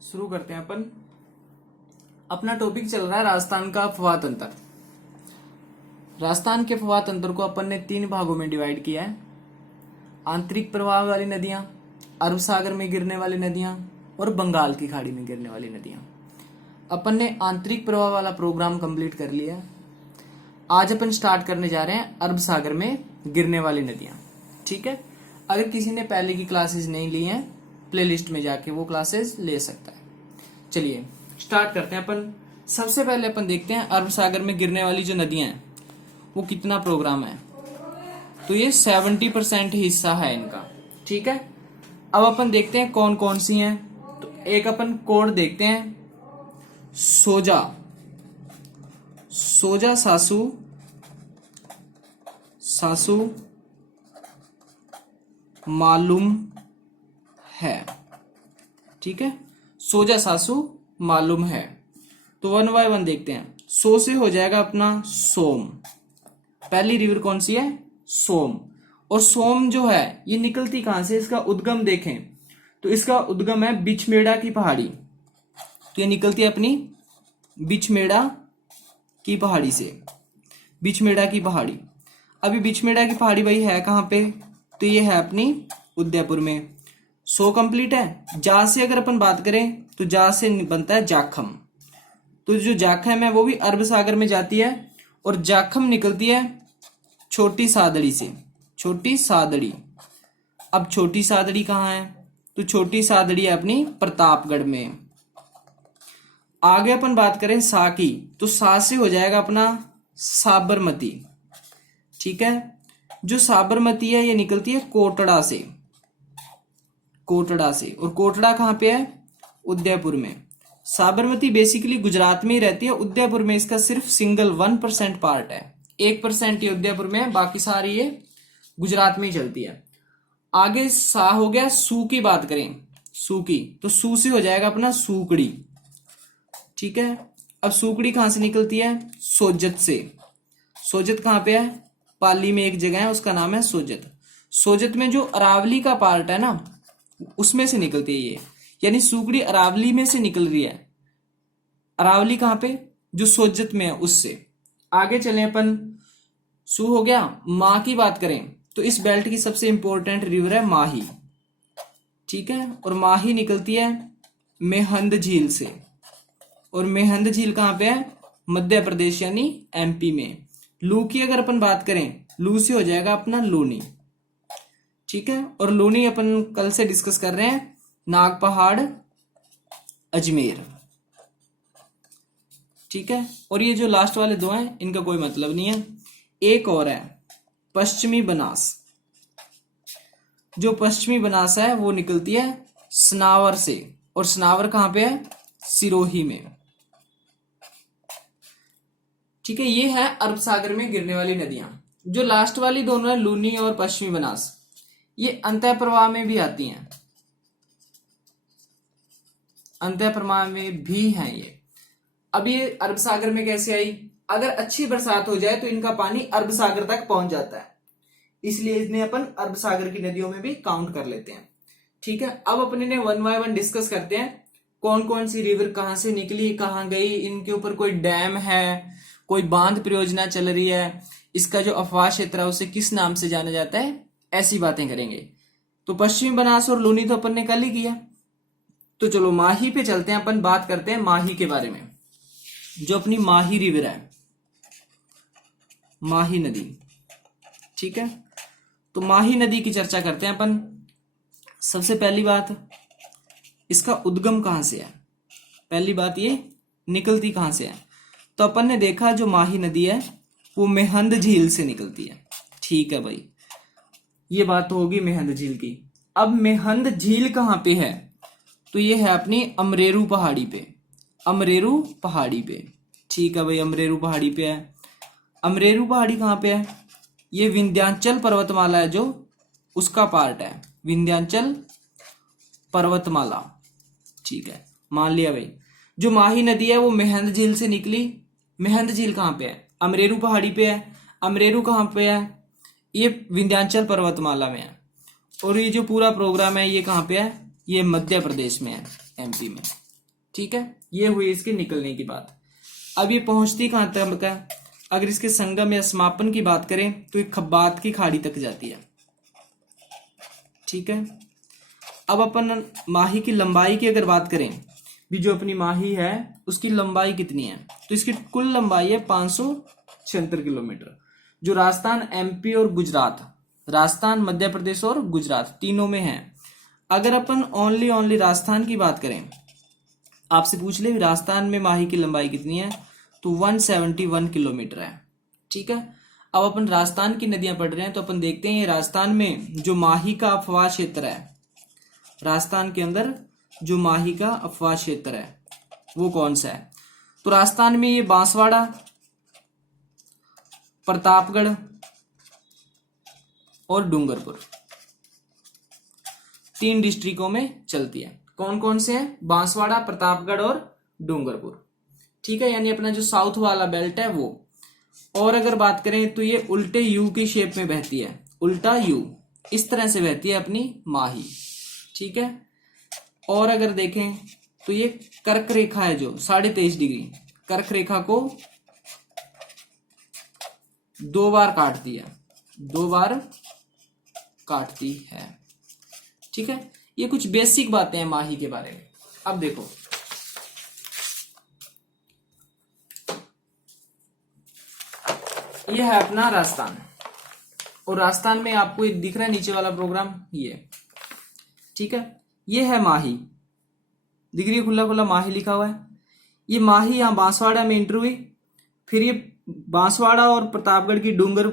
शुरू करते हैं अपन। अपना टॉपिक चल रहा है राजस्थान का अफवाह तंत्र। राजस्थान के अफवाह तंत्र को अपन ने 3 भागों में डिवाइड किया है। आंतरिक प्रवाह वाली नदियां, अरब सागर में गिरने वाली नदियां और बंगाल की खाड़ी में गिरने वाली नदियां। अपन ने आंतरिक प्रवाह वाला प्रोग्राम कंप्लीट कर लिया है। आज अपन स्टार्ट करने जा रहे हैं अरब सागर में गिरने वाली नदियां। ठीक है, अगर किसी ने पहले की क्लासेस नहीं ली हैं, प्लेलिस्ट में जाके वो क्लासेस ले सकता है। चलिए स्टार्ट करते हैं अपन। सबसे पहले अपन देखते हैं अरब सागर में गिरने वाली जो नदियां हैं वो कितना प्रोग्राम है। तो ये 70% हिस्सा है इनका। ठीक है, अब अपन देखते हैं कौन कौन सी हैं। तो एक अपन कोड देखते हैं, सोजा, सोजा सासू, सासू मालूम है। ठीक है, सोजा सासू मालूम है। तो 1 बाय 1 देखते हैं। सो से हो जाएगा अपना सोम। पहली रिवर कौन सी है? सोम। और सोम जो है ये निकलती कहां से? इसका उद्गम देखें तो इसका उद्गम है बिछमेड़ा की पहाड़ी। तो ये निकलती है अपनी बिछमेड़ा की पहाड़ी से। बिछमेड़ा की पहाड़ी, अभी बिछमेड़ा की पहाड़ी भाई है कहां पे? तो ये है अपनी उदयपुर में। सो कंप्लीट है। जा से अगर अपन बात करें तो जा से बनता है जाखम। तो जो जाखम है वो भी अरब सागर में जाती है और जाखम निकलती है छोटी सादड़ी से। छोटी सादड़ी, अब छोटी सादड़ी कहाँ है? तो छोटी सादड़ी है अपनी प्रतापगढ़ में। आगे अपन बात करें सा की, तो सा से हो जाएगा अपना साबरमती। ठीक है, जो साबरमती है ये निकलती है कोटड़ा से। कोटड़ा से, और कोटड़ा कहां पे है? उदयपुर में। साबरमती बेसिकली गुजरात में ही रहती है। उदयपुर में इसका सिर्फ सिंगल 1% पार्ट है। 1% ये उदयपुर में है, बाकी सारी ये गुजरात में ही चलती है। आगे सा हो गया। सू की बात करें, सू की, तो सू से हो जाएगा अपना सूकड़ी। ठीक है, अब सूकड़ी कहां से निकलती है? सोजत से। सोजत कहां पे है? पाली में एक जगह है उसका नाम है सोजत। सोजत में जो अरावली का पार्ट है ना उसमें से निकलती है ये, यानी सूकड़ी अरावली में से निकल रही है। अरावली कहां पे? जो सोजत में है उससे। आगे चले अपन। सू हो गया। माँ की बात करें तो इस बेल्ट की सबसे इंपॉर्टेंट रिवर है माही। ठीक है, और माही निकलती है मेहंद झील से। और मेहंद झील कहां पे है? मध्य प्रदेश यानी एमपी में। लू की अगर अपन बात करें, लू से हो जाएगा अपना लूनी। ठीक है, और लूनी अपन कल से डिस्कस कर रहे हैं नाग पहाड़ अजमेर। ठीक है, और ये जो लास्ट वाले 2 हैं इनका कोई मतलब नहीं है। एक और है पश्चिमी बनास। जो पश्चिमी बनास है वो निकलती है सनावर से, और सनावर कहां पे है? सिरोही में। ठीक है, ये है अरब सागर में गिरने वाली नदियां। जो लास्ट वाली दोनों है लूनी और पश्चिमी बनास, ये अंतः प्रवाह में भी आती हैं। अंतः प्रवाह में भी हैं ये। अब ये अरब सागर में कैसे आई? अगर अच्छी बरसात हो जाए तो इनका पानी अरब सागर तक पहुंच जाता है, इसलिए इन्हें अपन अरब सागर की नदियों में भी काउंट कर लेते हैं। ठीक है, अब अपन इन्हें 1 बाय 1 डिस्कस करते हैं। कौन कौन सी रिवर कहां से निकली, कहां गई, इनके ऊपर कोई डैम है, कोई बांध परियोजना चल रही है, इसका जो अफवाह क्षेत्र है उसे किस नाम से जाना जाता है, ऐसी बातें करेंगे। तो पश्चिमी बनास और लूनी तो अपन ने कल ही किया। तो चलो माही पे चलते हैं। अपन बात करते हैं माही के बारे में। जो अपनी माही रिवर है, माही नदी। ठीक है, तो माही नदी की चर्चा करते हैं अपन। सबसे पहली बात, इसका उद्गम कहां से है? पहली बात ये निकलती कहां से है? तो अपन ने देखा जो माही नदी है वो मेहंद झील से निकलती है। ठीक है भाई, ये बात तो होगी मेहंद झील की। अब मेहंद झील कहां पे है? तो ये है अपनी अमरेरू पहाड़ी पे। अमरेरू पहाड़ी पे। ठीक है भाई, अमरेरू पहाड़ी पे है। अमरेरू पहाड़ी कहां पे है? ये विंध्याचल पर्वतमाला है जो उसका पार्ट है, विंध्याचल पर्वतमाला। ठीक है, मान लिया भाई। जो माही नदी है वो मेहंद झील से निकली। मेहंद झील कहां पे है? अमरेरू पहाड़ी पे है। अमरेरू कहां पे है? ये विंध्याचल पर्वतमाला में है। और ये जो पूरा प्रोग्राम है ये कहां पे है? ये मध्य प्रदेश में है, एमपी में। ठीक है, ये हुई इसके निकलने की बात। अब ये पहुंचती कहां तक है? अगर इसके संगम या समापन की बात करें तो ये खब्बात की खाड़ी तक जाती है। ठीक है, अब अपन माही की लंबाई की अगर बात करें, भी जो अपनी माही है उसकी लंबाई कितनी है, तो इसकी कुल लंबाई है 576 किलोमीटर। जो राजस्थान, एमपी और गुजरात, राजस्थान, मध्य प्रदेश और गुजरात तीनों में है। अगर अपन ओनली राजस्थान की बात करें, आपसे पूछ ले राजस्थान में माही की लंबाई कितनी है, तो 171 किलोमीटर है। ठीक है, अब अपन राजस्थान की नदियां पढ़ रहे हैं तो अपन देखते हैं राजस्थान में जो माही का अफवाह क्षेत्र है, राजस्थान के अंदर जो माही का अफवाह क्षेत्र है वो कौन सा है? तो राजस्थान में ये बांसवाड़ा, प्रतापगढ़ और डूंगरपुर तीन डिस्ट्रिक्टों में चलती है। कौन कौन से हैं? बांसवाड़ा, प्रतापगढ़ और डूंगरपुर। ठीक है, यानी अपना जो साउथ वाला बेल्ट है वो। और अगर बात करें तो ये उल्टे यू की शेप में बहती है, उल्टा यू, इस तरह से बहती है अपनी माही। ठीक है, और अगर देखें तो ये कर्क रेखा है जो 23.5 डिग्री, कर्क रेखा को 2 बार काटती है, 2 बार काटती है। ठीक है, ये कुछ बेसिक बातें हैं माही के बारे में। अब देखो, ये है अपना राजस्थान, और राजस्थान में आपको ये दिख रहा है नीचे वाला प्रोग्राम ये। ठीक है, ये है माही, दिख रही है खुला खुला माही लिखा हुआ है। ये माही यहां बांसवाड़ा में एंटर हुई, फिर ये बांसवाड़ा और प्रतापगढ़ की डूंगर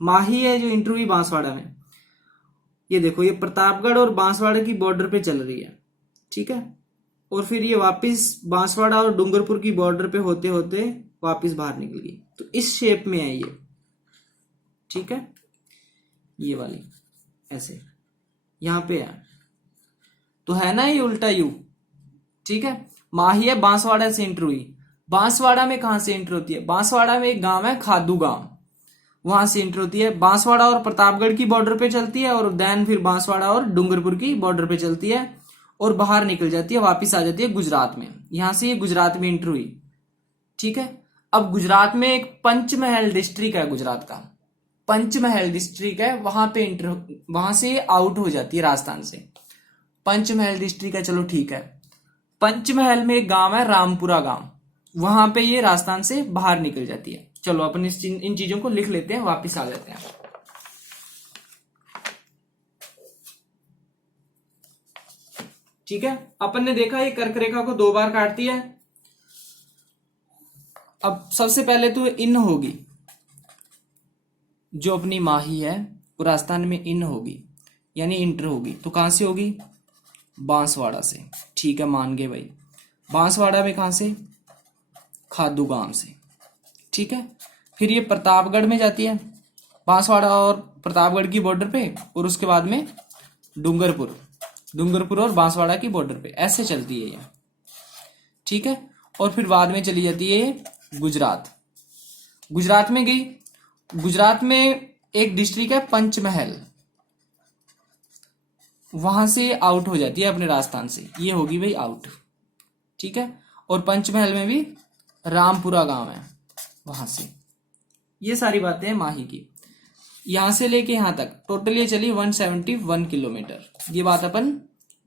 माही है जो एंटर हुई बांसवाड़ा में। ये देखो, ये प्रतापगढ़ और बांसवाड़ा की बॉर्डर पे चल रही है। ठीक है, और फिर ये वापस बांसवाड़ा और डूंगरपुर की बॉर्डर पे होते होते वापस बाहर निकल गई। तो इस शेप में है ये। ठीक है, ये वाली ऐसे यहां पे है, तो है ना ये उल्टा यू। ठीक है, माही है बांसवाड़ा से एंटर हुई। बांसवाड़ा में कहां से एंटर होती है? बांसवाड़ा में एक गांव है खादू गांव, वहां से एंटर होती है। बांसवाड़ा और प्रतापगढ़ की बॉर्डर पे चलती है, और देन फिर बांसवाड़ा और डूंगरपुर की बॉर्डर पे चलती है और बाहर निकल जाती है, वापस आ जाती है गुजरात में। यहां से ये गुजरात में एंटर हुई। ठीक है, अब गुजरात में एक पंचमहल डिस्ट्रिक्ट है, गुजरात का पंचमहल डिस्ट्रिक्ट है, वहां से आउट हो जाती है राजस्थान से। पंचमहल डिस्ट्रिक्ट है, चलो ठीक है। पंचमहल में एक गांव है रामपुरा गांव, वहां पे ये राजस्थान से बाहर निकल जाती है। चलो अपन इन चीजों को लिख लेते हैं, वापस आ जाते हैं। ठीक है, अपन ने देखा ये कर्क रेखा को 2 बार काटती है। अब सबसे पहले तो इन होगी, जो अपनी माही है वो राजस्थान में इन होगी, यानी इंटर होगी। तो कहां से होगी? बांसवाड़ा से। ठीक है, मान गए भाई। बांसवाड़ा में कहां से? खादू गांव से। ठीक है, फिर ये प्रतापगढ़ में जाती है, बांसवाड़ा और प्रतापगढ़ की बॉर्डर पे, और उसके बाद में डूंगरपुर और बांसवाड़ा की बॉर्डर पे ऐसे चलती है ये। ठीक है, और फिर बाद में चली जाती है ये गुजरात। गुजरात में गई, गुजरात में एक डिस्ट्रिक्ट है पंचमहल, वहां से आउट हो जाती है अपने राजस्थान से, ये होगी भाई आउट। ठीक है, और पंचमहल में भी रामपुरा गांव है, वहां से। ये सारी बातें हैं माही की। यहां से लेके यहां तक टोटल ये चली 171 किलोमीटर। ये बात अपन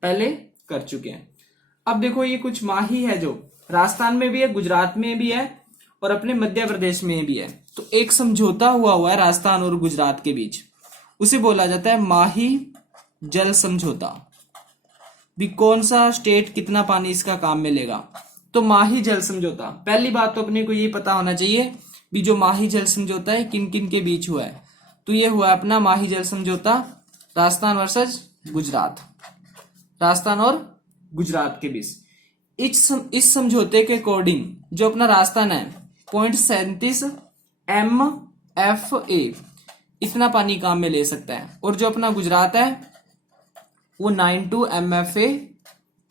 पहले कर चुके हैं। अब देखो, ये कुछ माही है जो राजस्थान में भी है, गुजरात में भी है, और अपने मध्य प्रदेश में भी है। तो एक समझौता हुआ है राजस्थान और गुजरात के बीच, उसे बोला जाता है माही जल समझौता। भी कौन सा स्टेट कितना पानी इसका काम में लेगा, तो माही जल समझौता। पहली बात तो अपने को ये पता होना चाहिए भी जो माही जल समझौता है किन किन के बीच हुआ है। तो ये हुआ अपना माही जल समझौता राजस्थान वर्सेस गुजरात, राजस्थान और गुजरात के बीच। इस समझौते के अकॉर्डिंग जो अपना राजस्थान है 0.37 MFA इतना पानी काम में ले सकता है, और जो अपना गुजरात है वो 92 MFA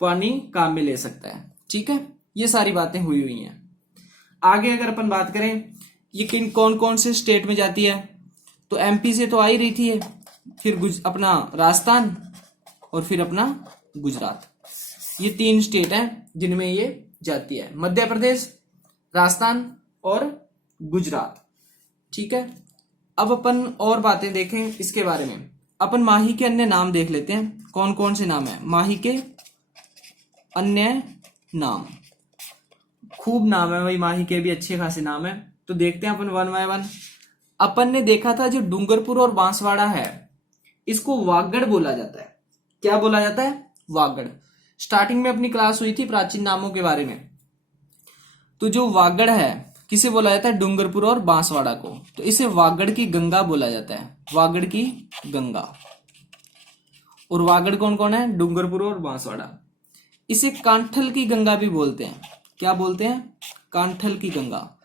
पानी काम में ले सकता है। ठीक है, ये सारी बातें हुई हैं। आगे अगर अपन बात करें ये किन कौन कौन से स्टेट में जाती है, तो एमपी से तो आ ही रही थी, फिर अपना राजस्थान और फिर अपना गुजरात। ये 3 स्टेट हैं जिनमें ये जाती है, मध्य प्रदेश, राजस्थान और गुजरात। ठीक है, अब अपन और बातें देखें इसके बारे में। अपन माही के अन्य नाम देख लेते हैं, कौन कौन से नाम है माही के अन्य नाम। खूब नाम है भाई माही के भी, अच्छे खासे नाम है। तो देखते हैं अपन वन बाय वन। अपन ने देखा था जो डूंगरपुर और बांसवाड़ा है इसको वागड़ बोला जाता है। क्या बोला जाता है? वागड़। स्टार्टिंग में अपनी क्लास हुई थी प्राचीन नामों के बारे में, तो जो वागड़ है किसे बोला जाता है? डूंगरपुर और बांसवाड़ा को। तो इसे वागड़ की गंगा बोला जाता है, वागड़ की गंगा। और वागड़ कौन कौन है? डूंगरपुर और बांसवाड़ा। इसे कांठल की गंगा भी बोलते हैं। क्या बोलते हैं? कांठल की गंगा।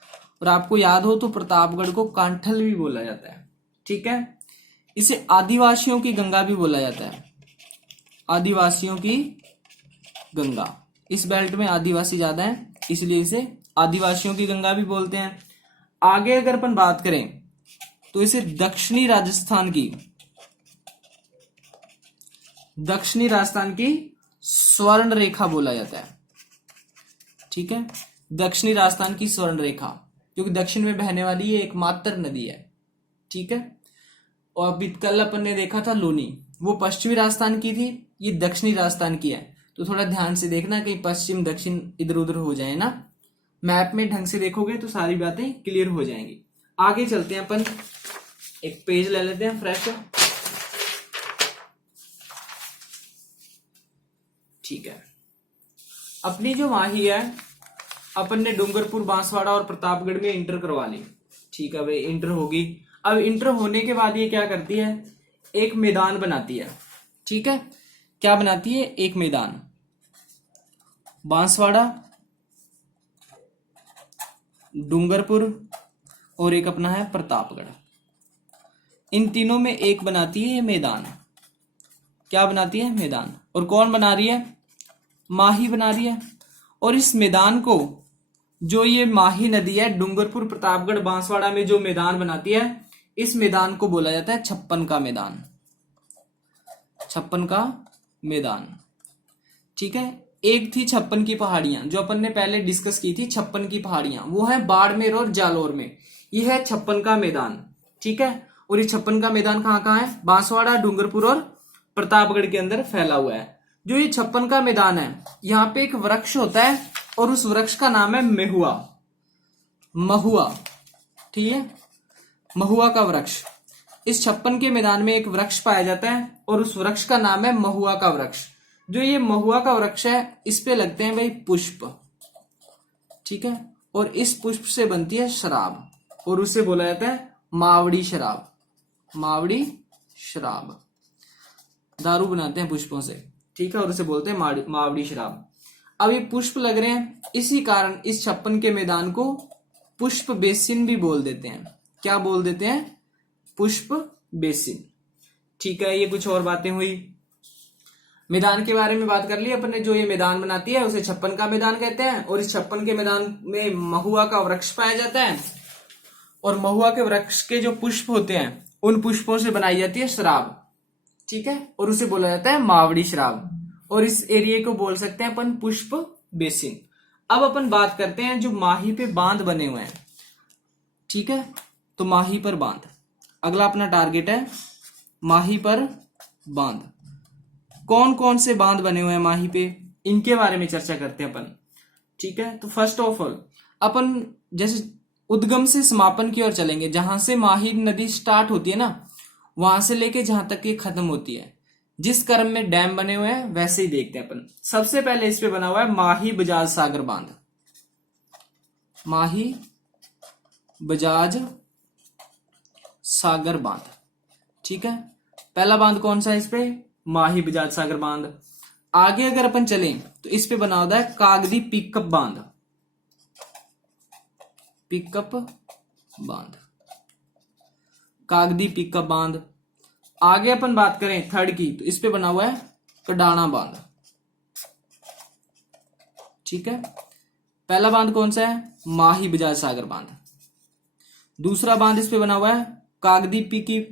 और आपको याद हो तो प्रतापगढ़ को कांठल भी बोला जाता है। ठीक है, इसे आदिवासियों की गंगा भी बोला जाता है, आदिवासियों की गंगा। इस बेल्ट में आदिवासी ज्यादा है इसलिए इसे आदिवासियों की गंगा भी बोलते हैं। आगे अगर अपन बात करें तो इसे दक्षिणी राजस्थान की स्वर्ण रेखा बोला जाता है। ठीक है, दक्षिणी राजस्थान की स्वर्ण रेखा, क्योंकि दक्षिण में बहने वाली ये एकमात्र नदी है। ठीक है, और अभी कल अपन ने देखा था लोनी, वो पश्चिमी राजस्थान की थी, ये दक्षिणी राजस्थान की है। तो थोड़ा ध्यान से देखना कहीं पश्चिम दक्षिण इधर उधर हो जाए ना, मैप में ढंग से देखोगे तो सारी बातें क्लियर हो जाएंगी। आगे चलते हैं अपन, एक पेज ले लेते हैं फ्रेश। ठीक है, अपनी जो माही है अपन ने डूंगरपुर, बांसवाड़ा और प्रतापगढ़ में इंटर करवा ली। ठीक है भाई, इंटर होगी। अब इंटर होने के बाद ये क्या करती है? एक मैदान बनाती है। ठीक है, क्या बनाती है? एक मैदान। बांसवाड़ा, डूंगरपुर और एक अपना है प्रतापगढ़, इन तीनों में एक बनाती है ये मैदान। क्या बनाती है? मैदान। और कौन बना रही है? माही बना रही है। और इस मैदान को, जो ये माही नदी है डूंगरपुर, प्रतापगढ़, बांसवाड़ा में जो मैदान बनाती है, इस मैदान को बोला जाता है छप्पन का मैदान। छप्पन का मैदान। ठीक है, एक थी छप्पन की पहाड़ियां जो अपन ने पहले डिस्कस की थी। छप्पन की पहाड़ियां वो है बाड़मेर और जालौर में, ये है छप्पन का मैदान। ठीक है, और ये छप्पन का मैदान कहाँ कहाँ है? बांसवाड़ा, डूंगरपुर और प्रतापगढ़ के अंदर फैला हुआ है। जो ये छप्पन का मैदान है, यहाँ पे एक वृक्ष होता है और उस वृक्ष का नाम है महुआ। महुआ, ठीक है, महुआ का वृक्ष। इस छप्पन के मैदान में एक वृक्ष पाया जाता है और उस वृक्ष का नाम है महुआ का वृक्ष। जो ये महुआ का वृक्ष है इस पे लगते हैं भाई पुष्प। ठीक है, और इस पुष्प से बनती है शराब और उसे बोला जाता है मावड़ी शराब। मावड़ी शराब, दारू बनाते हैं पुष्पों से। ठीक है, और उसे बोलते हैं मावड़ी शराब। अब ये पुष्प लग रहे हैं, इसी कारण इस छप्पन के मैदान को पुष्प बेसिन भी बोल देते हैं। क्या बोल देते हैं? पुष्प बेसिन। ठीक है, ये कुछ और बातें हुई। मैदान के बारे में बात कर ली अपन ने। जो ये मैदान बनाती है उसे छप्पन का मैदान कहते हैं और इस छप्पन के मैदान में महुआ का वृक्ष पाया जाता है और महुआ के वृक्ष के जो पुष्प होते हैं उन पुष्पों से बनाई जाती है शराब। ठीक है, और उसे बोला जाता है मावड़ी शराब। और इस एरिया को बोल सकते हैं अपन पुष्प बेसिन। अब अपन बात करते हैं जो माही पे बांध बने हुए हैं। ठीक है, तो माही पर बांध अगला अपना टारगेट है। माही पर बांध, कौन कौन से बांध बने हुए हैं माही पे, इनके बारे में चर्चा करते हैं अपन। ठीक है, तो फर्स्ट ऑफ ऑल अपन जैसे उद्गम से समापन की ओर चलेंगे। जहां से माही नदी स्टार्ट होती है ना, वहां से लेके जहां तक ये खत्म होती है, जिस क्रम में डैम बने हुए हैं वैसे ही देखते हैं अपन। सबसे पहले इस पे बना हुआ है माही बजाज सागर बांध। माही बजाज सागर बांध। ठीक है, पहला बांध कौन सा है इस पे? माही बजाज सागर बांध। आगे अगर अपन चलें तो इस पे बना हुआ है कागदी पिकअप बांध। पिकअप बांध, कागदी पिकअप बांध। आगे अपन बात करें थर्ड की, तो इस पे बना हुआ है कडाना बांध। ठीक है, पहला बांध कौन सा है? माही बजाज सागर बांध। दूसरा बांध इस पे बना हुआ है कागदी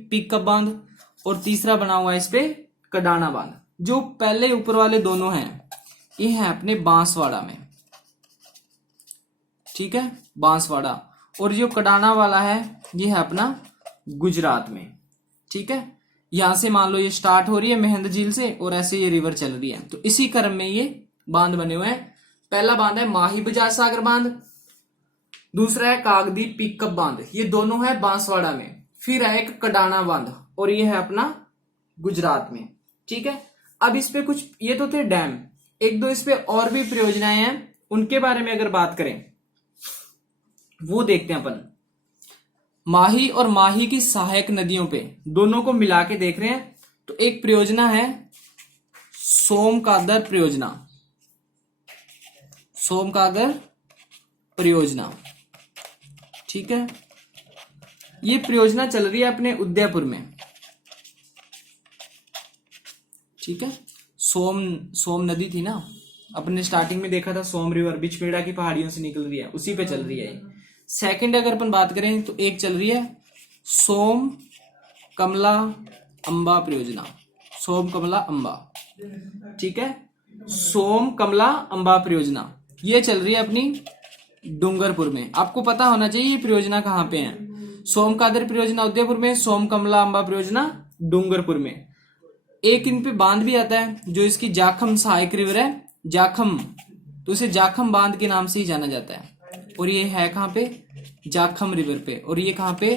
पिकअप बांध और तीसरा बना हुआ है इस पे कडाना बांध। जो पहले ऊपर वाले दोनों हैं ये है अपने बांसवाड़ा में, ठीक है, बांसवाड़ा। और जो कडाना वाला है ये है अपना गुजरात में, ठीक है। यहां से मान लो ये स्टार्ट हो रही है मेहंद झील से और ऐसे ये रिवर चल रही है, तो इसी क्रम में ये बांध बने हुए हैं। पहला बांध है माही बजाज सागर बांध, दूसरा है कागदी पिकअप बांध, ये दोनों है बांसवाड़ा में। फिर है एक कडाना बांध और ये है अपना गुजरात में, ठीक है। अब इस पे कुछ, ये तो थे डैम, एक दो इस पे और भी परियोजनाएं हैं, उनके बारे में अगर बात करें वो देखते हैं अपन। माही और माही की सहायक नदियों पे दोनों को मिला के देख रहे हैं, तो एक परियोजना है सोमकादर परियोजना, सोमकादर परियोजना, ठीक है। ये परियोजना चल रही है अपने उदयपुर में, ठीक है। सोम नदी थी ना, अपने स्टार्टिंग में देखा था सोम रिवर बिचपेड़ा की पहाड़ियों से निकल रही है, उसी पे चल रही है। सेकंड अगर अपन बात करें तो एक चल रही है सोम कमला अंबा परियोजना, सोम कमला अंबा, ठीक है। सोम कमला अंबा परियोजना ये चल रही है अपनी डूंगरपुर में। आपको पता होना चाहिए ये परियोजना कहाँ पे है। सोमकादर परियोजना उदयपुर में, सोम कमला अंबा परियोजना डूंगरपुर में। एक इन पे बांध भी आता है जो इसकी जाखम सहायक रिवर है, जाखम, तो इसे जाखम बांध के नाम से ही जाना जाता है। और ये है कहाँ पे, जाखम रिवर पे, और ये कहाँ पे,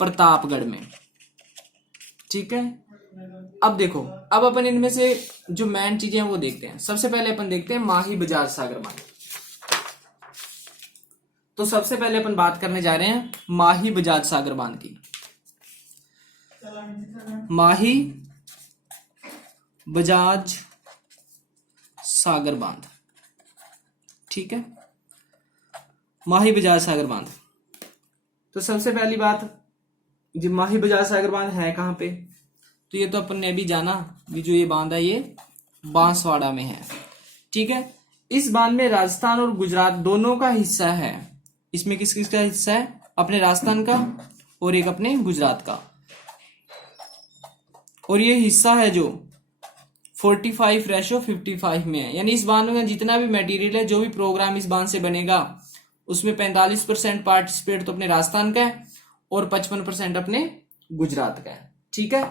प्रतापगढ़ में, ठीक है। अब देखो, अब अपन इनमें से जो मेन चीजें हैं वो देखते हैं। सबसे पहले अपन देखते हैं माही बजाज सागर बांध। तो सबसे पहले अपन बात करने जा रहे हैं माही बजाज सागर बांध की। माही बजाज सागर बांध, ठीक है, माही बजाज सागर बांध। तो सबसे पहली बात, जो माही बजाज सागर बांध है कहां पे, तो ये तो अपन ने अभी जाना भी, जो ये बांध है ये बांसवाड़ा में है, ठीक है। इस बांध में राजस्थान और गुजरात दोनों का हिस्सा है। इसमें किस किस का हिस्सा है, अपने राजस्थान का और एक अपने गुजरात का। और ये हिस्सा है जो 45:55 में है, यानी इस बांध में जितना भी मटेरियल है, जो भी प्रोग्राम इस बांध से बनेगा, उसमें 45% पार्टिसिपेट तो अपने राजस्थान का है और 55% अपने गुजरात का है, ठीक है।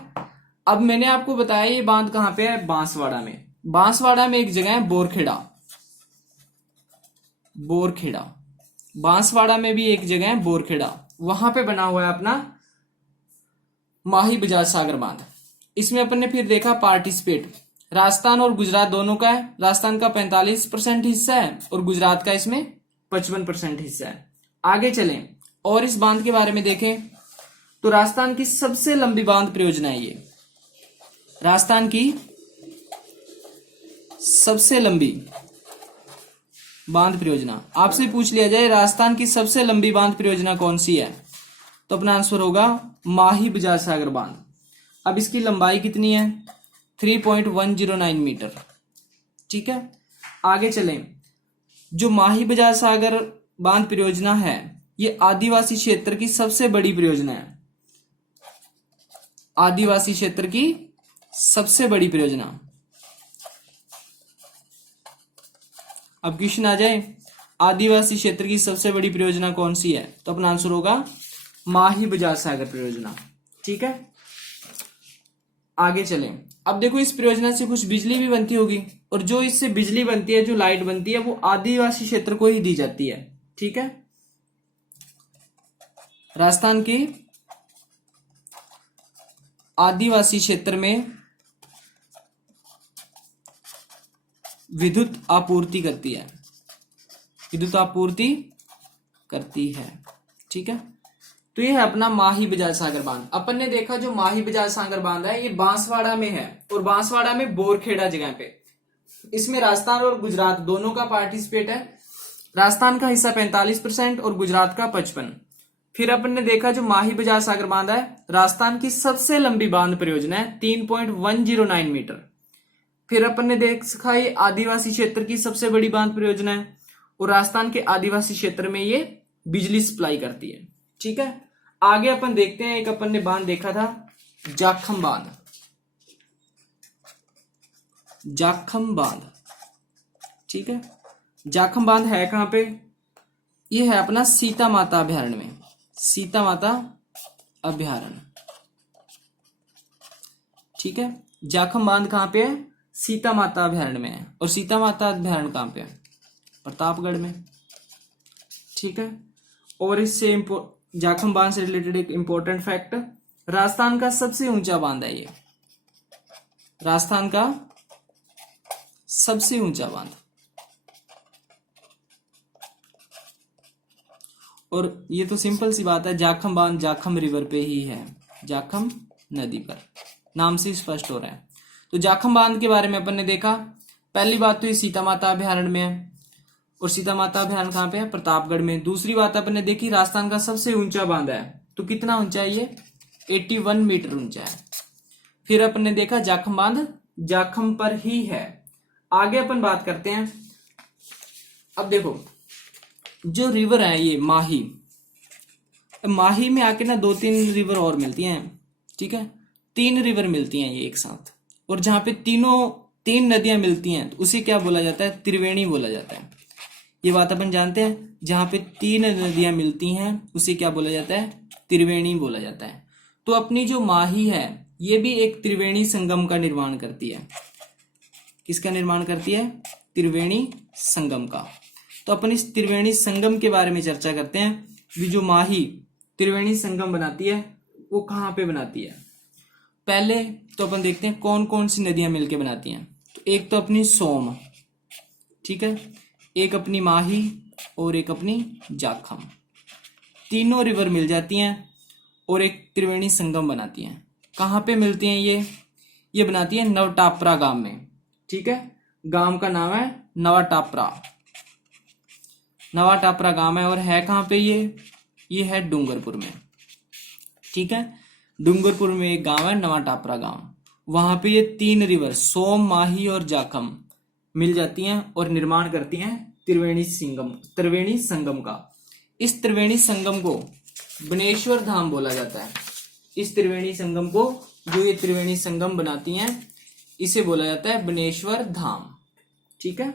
अब मैंने आपको बताया ये बांध कहां पे है, बांसवाड़ा में। बांसवाड़ा में एक जगह है बोरखेड़ा, बोरखेड़ा, बांसवाड़ा में भी एक जगह है बोरखेड़ा, वहां पे बना हुआ है अपना माही बजाज सागर बांध। इसमें अपन ने फिर देखा पार्टिसिपेट राजस्थान और गुजरात दोनों का है। राजस्थान का 45% हिस्सा है और गुजरात का इसमें 55% हिस्सा है। आगे चलें और इस बांध के बारे में देखें तो राजस्थान की सबसे लंबी बांध परियोजना है ये, राजस्थान की सबसे लंबी बांध परियोजना। आपसे पूछ लिया जाए राजस्थान की सबसे लंबी बांध परियोजना कौन सी है, तो अपना आंसर होगा माही बजाज सागर बांध। अब इसकी लंबाई कितनी है, 3.109 मीटर, ठीक है। आगे चलें, जो माही बजाज सागर बांध परियोजना है ये आदिवासी क्षेत्र की सबसे बड़ी परियोजना है, आदिवासी क्षेत्र की सबसे बड़ी परियोजना। अब क्वेश्चन आ जाए आदिवासी क्षेत्र की सबसे बड़ी परियोजना कौन सी है, तो अपना आंसर होगा माही बजाज सागर परियोजना, ठीक है। आगे चलें, अब देखो इस परियोजना से कुछ बिजली भी बनती होगी, और जो इससे बिजली बनती है, जो लाइट बनती है, वो आदिवासी क्षेत्र को ही दी जाती है, ठीक है। राजस्थान के आदिवासी क्षेत्र में विद्युत आपूर्ति करती है, विद्युत आपूर्ति करती है, ठीक है। तो ये है अपना माही बजाज सागर बांध। अपन ने देखा जो माही बजाज सागर बांध है ये बांसवाड़ा में है, और बांसवाड़ा में बोरखेड़ा जगह पे। इसमें राजस्थान और गुजरात दोनों का पार्टिसिपेट है। राजस्थान का हिस्सा 45% और गुजरात का 55%। फिर अपन ने देखा जो माही बजाज सागर बांध है राजस्थान की सबसे लंबी बांध परियोजना है, 3.109 मीटर। फिर अपन ने देखा ये आदिवासी क्षेत्र की सबसे बड़ी बांध परियोजना है, और राजस्थान के आदिवासी क्षेत्र में ये बिजली सप्लाई करती है, ठीक है। आगे अपन देखते हैं, एक अपन ने बांध देखा था जाखम बांध, जाखम बांध, ठीक है। जाखम बांध है कहाँ पे? ये है अपना सीता माता अभयारण्य में, सीता माता अभयारण्य, ठीक है। जाखम बांध कहाँ पे है? सीता माता अभयारण्य में है। और सीता माता अभयारण्य कहाँ पे है? प्रतापगढ़ में, ठीक है। और इससे जाखम बांध से रिलेटेड एक इंपॉर्टेंट फैक्ट, राजस्थान का सबसे ऊंचा बांध है ये, राजस्थान का सबसे ऊंचा बांध। और ये तो सिंपल सी बात है, जाखम बांध जाखम रिवर पे ही है, जाखम नदी पर, नाम से स्पष्ट हो रहा है। तो जाखम बांध के बारे में अपन ने देखा। पहली बात तो ये सीता माता अभयारण्य में है, और सीता माता अभयारण्य कहाँ पे है? प्रतापगढ़ में। दूसरी बात अपन ने देखी, राजस्थान का सबसे ऊंचा बांध है, तो कितना ऊंचा है ये? 81 मीटर ऊंचा है। फिर अपन ने देखा जाखम बांध जाखम पर ही है। आगे अपन बात करते हैं। अब देखो जो रिवर है ये माही, माही में आके ना 2-3 रिवर और मिलती हैं, ठीक है। 3 रिवर मिलती हैं ये एक साथ, और जहां पे 3 नदियां मिलती हैं तो उसे क्या बोला जाता है? त्रिवेणी बोला जाता है। ये बात अपन जानते हैं, जहां पे 3 नदियां मिलती हैं उसे क्या बोला जाता है? त्रिवेणी बोला जाता है। तो अपनी जो माही है ये भी एक त्रिवेणी संगम का निर्माण करती है। किसका निर्माण करती है? त्रिवेणी संगम का। तो अपन इस त्रिवेणी संगम के बारे में चर्चा करते हैं। भी जो माही त्रिवेणी संगम बनाती है वो कहाँ पे बनाती है? पहले तो अपन देखते हैं कौन कौन सी नदियां मिलके बनाती हैं। तो एक तो अपनी सोम, ठीक है, एक अपनी माही और एक अपनी जाखम, तीनों रिवर मिल जाती हैं और एक त्रिवेणी संगम बनाती हैं। कहाँ पे मिलती हैं ये बनाती है नवटापरा गांव में, ठीक है। गांव का नाम है नवाटापरा, नवाटापरा गांव है। और है कहाँ पे ये है डूंगरपुर में, ठीक है। डूंगरपुर में एक गांव है नवाटापरा गांव, वहां पे ये 3 रिवर सोम, माही और जाखम मिल जाती हैं और निर्माण करती हैं त्रिवेणी संगम का। इस त्रिवेणी संगम को बनेश्वर धाम बोला जाता है। इस त्रिवेणी संगम को, जो ये त्रिवेणी संगम बनाती हैं, इसे बोला जाता है बनेश्वर धाम, ठीक है।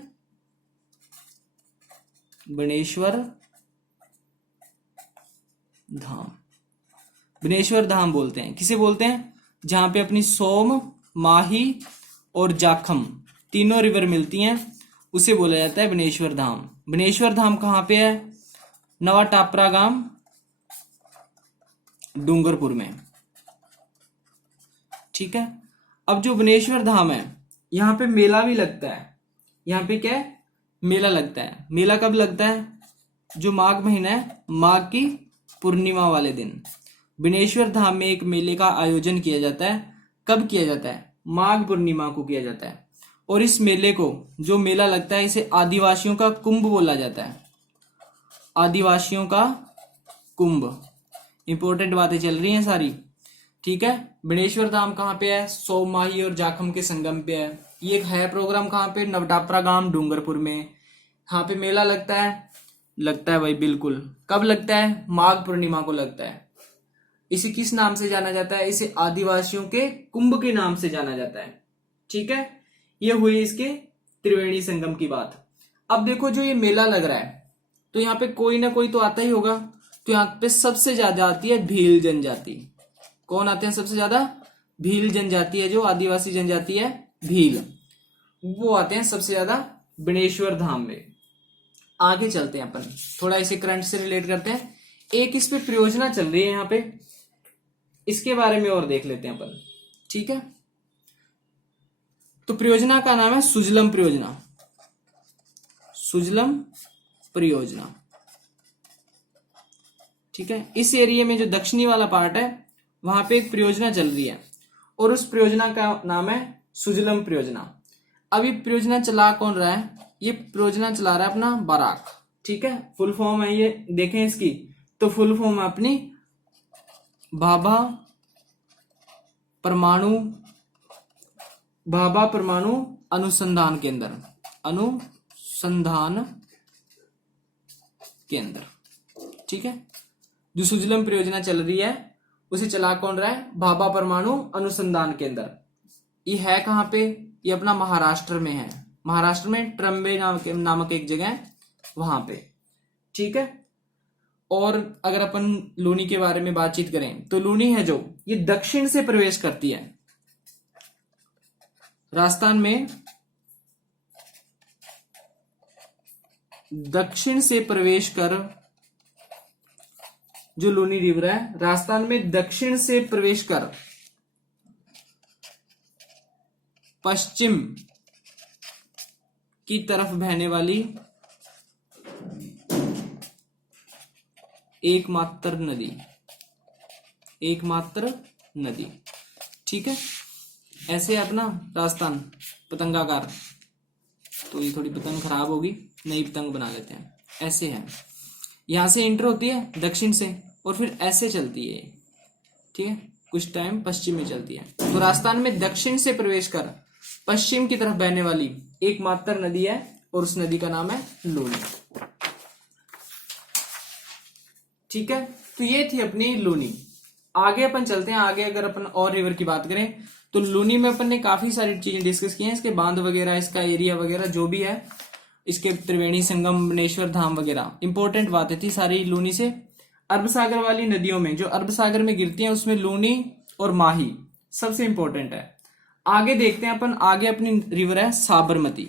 बनेश्वर धाम, बनेश्वर धाम बोलते हैं। किसे बोलते हैं? जहां पे अपनी सोम, माही और जाखम तीनों रिवर मिलती हैं उसे बोला जाता है बनेश्वर धाम। बनेश्वर धाम कहाँ पे है? नवाटापरा गांव, डूंगरपुर में, ठीक है। अब जो बनेश्वर धाम है यहाँ पे मेला भी लगता है। यहाँ पे क्या है? मेला लगता है। मेला कब लगता है? जो माघ महीना है, माघ की पूर्णिमा वाले दिन बनेश्वर धाम में एक मेले का आयोजन किया जाता है। कब किया जाता है? माघ पूर्णिमा को किया जाता है। और इस मेले को, जो मेला लगता है, इसे आदिवासियों का कुंभ बोला जाता है। आदिवासियों का कुंभ। इंपॉर्टेंट बातें चल रही हैं सारी, ठीक है। बनेश्वर धाम कहाँ पे है? सोम, माही और जाखम के संगम पे है। ये है प्रोग्राम कहाँ पे? नवटापरा गांव, डूंगरपुर में। यहाँ पे मेला लगता है भाई, बिल्कुल। कब लगता है? माघ पूर्णिमा को लगता है। इसे किस नाम से जाना जाता है? इसे आदिवासियों के कुंभ के नाम से जाना जाता है, ठीक है। ये हुई इसके त्रिवेणी संगम की बात। अब देखो जो ये मेला लग रहा है तो यहाँ पे कोई ना कोई तो आता ही होगा। तो यहाँ पे सबसे ज्यादा आती है भील जनजाति। कौन आते हैं सबसे ज्यादा? भील जनजाति है, जो आदिवासी जनजाति है भील, वो आते हैं सबसे ज्यादा बनेश्वर धाम में। आगे चलते हैं अपन, थोड़ा इसे करंट से रिलेट करते हैं। एक इस पे परियोजना चल रही है यहाँ पे, इसके बारे में और देख लेते हैं अपन, ठीक है। तो परियोजना का नाम है सुजलम परियोजना। सुजलम परियोजना, ठीक है। इस एरिया में जो दक्षिणी वाला पार्ट है वहां पे एक परियोजना चल रही है और उस परियोजना का नाम है सुजलम परियोजना। अब ये परियोजना चला कौन रहा है? ये परियोजना चला रहा है अपना बराक, ठीक है। फुल फॉर्म है ये, देखें इसकी, तो फुल फॉर्म है अपनी भाभा परमाणु अनुसंधान केंद्र, ठीक है। जो सुजलम परियोजना चल रही है उसे चला कौन रहा है? भाभा परमाणु अनुसंधान केंद्र। ये है कहाँ पे? ये अपना महाराष्ट्र में है, महाराष्ट्र में ट्रम्बे नामक एक जगह है वहां पे। ठीक है। और अगर अपन लूनी के बारे में बातचीत करें तो लूनी है जो ये दक्षिण से प्रवेश करती है राजस्थान में, दक्षिण से प्रवेश कर जो लूनी रिवर है राजस्थान में दक्षिण से प्रवेश कर पश्चिम की तरफ बहने वाली एकमात्र नदी। ठीक है। ऐसे अपना राजस्थान पतंगाकार, तो ये थोड़ी पतंग खराब होगी, नई पतंग बना लेते हैं। ऐसे है, यहां से एंटर होती है दक्षिण से और फिर ऐसे चलती है। ठीक है। कुछ टाइम पश्चिम में चलती है। तो राजस्थान में दक्षिण से प्रवेश कर पश्चिम की तरफ बहने वाली एकमात्र नदी है और उस नदी का नाम है लूनी। ठीक है। तो ये थी अपनी लूनी। आगे अपन चलते हैं। आगे अगर अपन और रिवर की बात करें तो लूनी में अपन ने काफी सारी चीजें डिस्कस की हैं, इसके बांध वगैरह, इसका एरिया वगैरह जो भी है, इसके त्रिवेणी संगम, मनेश्वर धाम वगैरह इंपॉर्टेंट बातें थी सारी लूनी से। अरब सागर वाली नदियों में जो अरब सागर में गिरती हैं उसमें लूनी और माही सबसे इंपॉर्टेंट है। आगे देखते हैं अपन। आगे अपनी रिवर है साबरमती।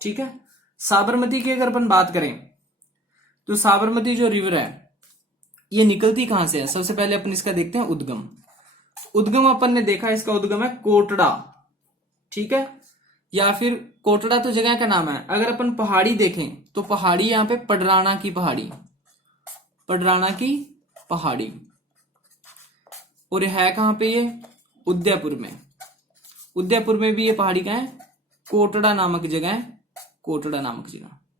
ठीक है। साबरमती की अगर अपन बात करें तो साबरमती जो रिवर है ये निकलती कहां से है? सबसे पहले अपन इसका देखते हैं उद्गम अपन ने देखा, इसका उद्गम है कोटड़ा। ठीक है। या फिर कोटड़ा तो जगह का नाम है। अगर अपन पहाड़ी देखें तो पहाड़ी यहां पे पडराना की पहाड़ी और है कहां पे ये? उदयपुर में भी ये पहाड़ी का है, कोटड़ा नामक जगह,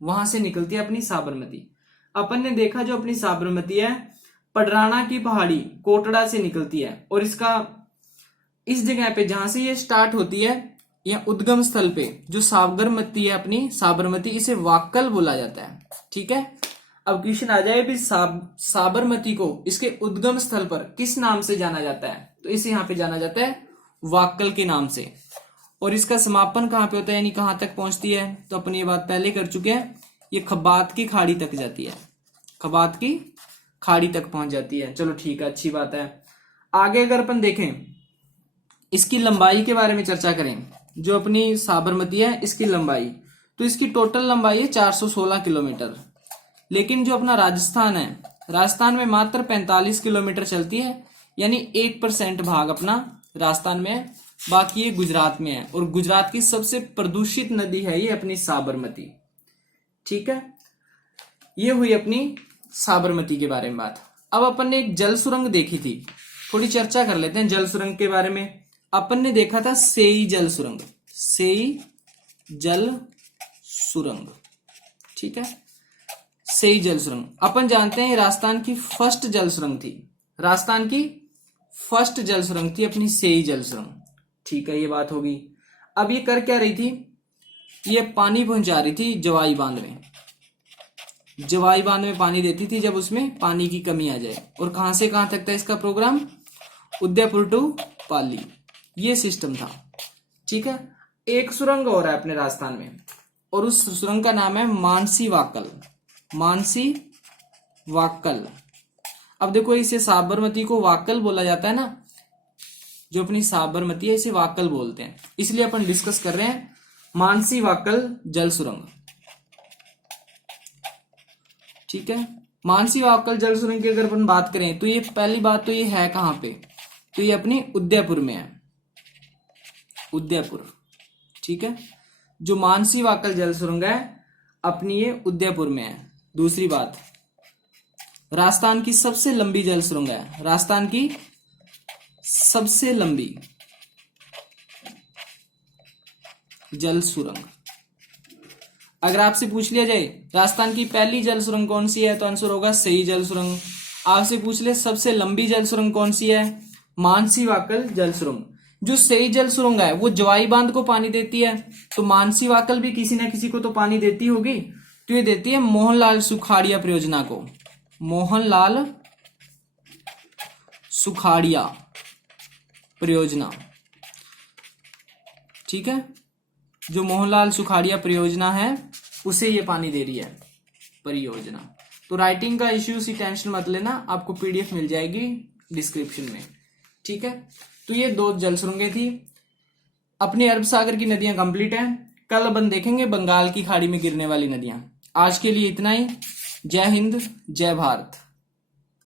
वहां से निकलती है अपनी साबरमती। अपन ने देखा जो अपनी साबरमती है पडराना की पहाड़ी कोटड़ा से निकलती है और इसका इस जगह पे जहां से ये स्टार्ट होती है या उद्गम स्थल पे जो साबरमती है अपनी साबरमती, इसे वाक्कल बोला जाता है। ठीक है। अब क्वेश्चन आ जाए भी साबरमती को इसके उद्गम स्थल पर किस नाम से जाना जाता है? तो इसे यहाँ पे जाना जाता है वाक्कल के नाम से। और इसका समापन कहाँ पे होता है, यानी कहाँ तक पहुंचती है? तो अपन ये बात पहले कर चुके हैं, ये खब्बात की खाड़ी तक जाती है, खब्बात की खाड़ी तक पहुंच जाती है। चलो ठीक है, अच्छी बात है। आगे अगर अपन देखें इसकी लंबाई के बारे में चर्चा करें, जो अपनी साबरमती है इसकी लंबाई, तो इसकी टोटल लंबाई है 416 किलोमीटर। लेकिन जो अपना राजस्थान है, राजस्थान में मात्र 45 किलोमीटर चलती है, यानी 1% भाग अपना राजस्थान में है, बाकी ये गुजरात में है। और गुजरात की सबसे प्रदूषित नदी है ये अपनी साबरमती। ठीक है। ये हुई अपनी साबरमती के बारे में बात। अब अपन ने एक जल सुरंग देखी थी, थोड़ी चर्चा कर लेते हैं जल सुरंग के बारे में। अपन ने देखा था सेई जल सुरंग। ठीक है। सेई जल सुरंग अपन जानते हैं राजस्थान की फर्स्ट जल सुरंग थी, अपनी सेई जल सुरंग। ठीक है, ये बात होगी। अब ये कर क्या रही थी? ये पानी पहुंचा रही थी जवाई बांध में पानी देती थी जब उसमें पानी की कमी आ जाए। और कहां से कहां तक था इसका प्रोग्राम? उदयपुर टू पाली, ये सिस्टम था। ठीक है। एक सुरंग और है अपने राजस्थान में और उस सुरंग का नाम है मानसी वाक्कल। अब देखो, इसे साबरमती को वाक्कल बोला जाता है ना, जो अपनी साबरमती है इसे वाक्कल बोलते हैं, इसलिए अपन डिस्कस कर रहे हैं मानसी वाक्कल जल सुरंग। ठीक है। मानसी वाक्कल जल सुरंग की अगर अपन बात करें तो ये पहली बात तो ये है कहां पे? तो ये अपनी उदयपुर में है, उदयपुर। ठीक है। जो मानसी वाक्कल जल सुरंग है अपनी ये उदयपुर में है। दूसरी बात, राजस्थान की सबसे लंबी जल सुरंग है, राजस्थान की सबसे लंबी जल सुरंग। अगर आपसे पूछ लिया जाए राजस्थान की पहली जल सुरंग कौन सी है, तो आंसर होगा सेई जल सुरंग। आपसे पूछ ले सबसे लंबी जल सुरंग कौन सी है, मानसी वाक्कल जल सुरंग। जो सेई जल सुरंग है वो जवाई बांध को पानी देती है, तो मानसी वाक्कल भी किसी न किसी को तो पानी देती होगी, तो ये देती है मोहनलाल सुखाड़िया परियोजना को, मोहनलाल सुखाड़िया परियोजना। ठीक है, जो मोहनलाल सुखाड़िया परियोजना है उसे ये पानी दे रही है परियोजना। तो राइटिंग का इश्यू सी टेंशन मत लेना, आपको पीडीएफ मिल जाएगी डिस्क्रिप्शन में। ठीक है, तो ये 2 जल सुरंगें थी। अपनी अरब सागर की नदियां कंप्लीट हैं। कल अपन देखेंगे बंगाल की खाड़ी में गिरने वाली नदियां। आज के लिए इतना ही। जय हिंद, जय भारत।